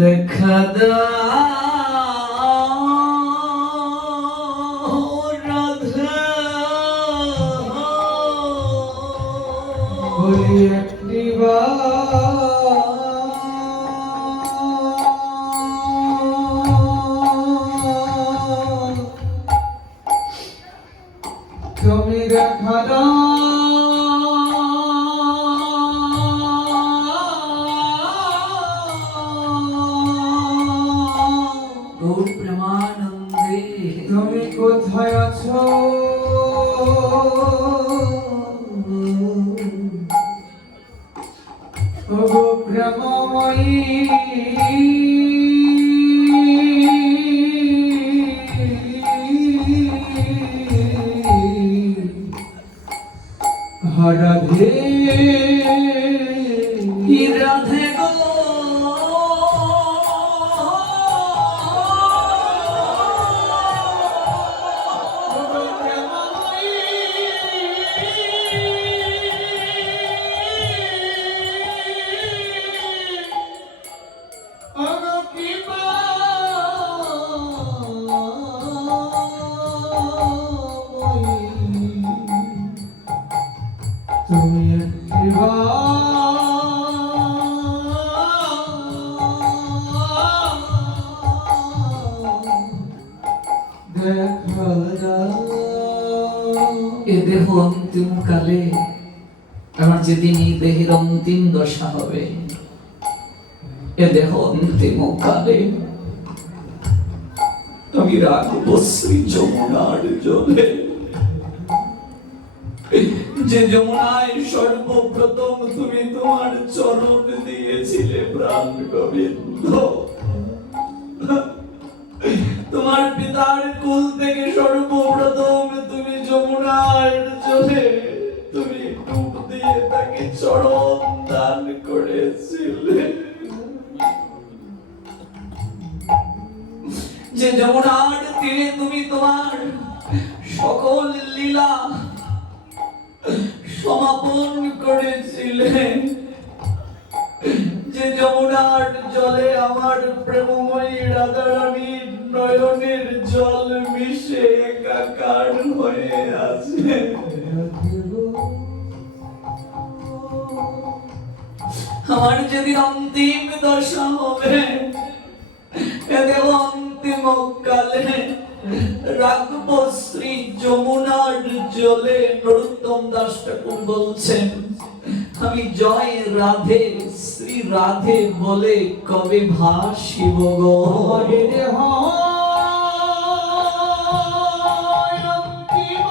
দেখা দাও রাধা বলি একটি তুমি দেখা দাও তুমি কোথায় আছো ওগো প্রেমময়ী রাধে রাধে গো তুমি এ দেহ অন্তিম কালে আমার যেদিন এই দেহের অন্তিম দশা হবে, এ দেহ অন্তিম কালে আমি রাখবো শ্রী যমুনার জলে, যে যমুনায় সর্বপ্রথম তুমি তোমার চরণ দিয়েছিলে প্রাণ গোবিন্দ। তোমার পিতার কুল থেকে সর্বপ্রথম তুমি যমুনার জলে তুমি ডুব দিয়ে তাকে চরণ দান করেছিলে, যে যমুনার তীরে তুমি তোমার সকল লীলা সমাপন করেছিলে, যে যমুনার জলে আমার প্রেমময়ী রাধারানীর নয়নের জল মিশে একাকার হয়ে আছে। আমার যেদিন অন্তিম দশা হবে, এদের অন্তিম কালে রাখবো শ্রী যমুনার জলে। নরোত্তম দাস ঠাকুর বলছেন, আমি জয় রাধে শ্রী রাধে বলে কবে ভাসিব গো।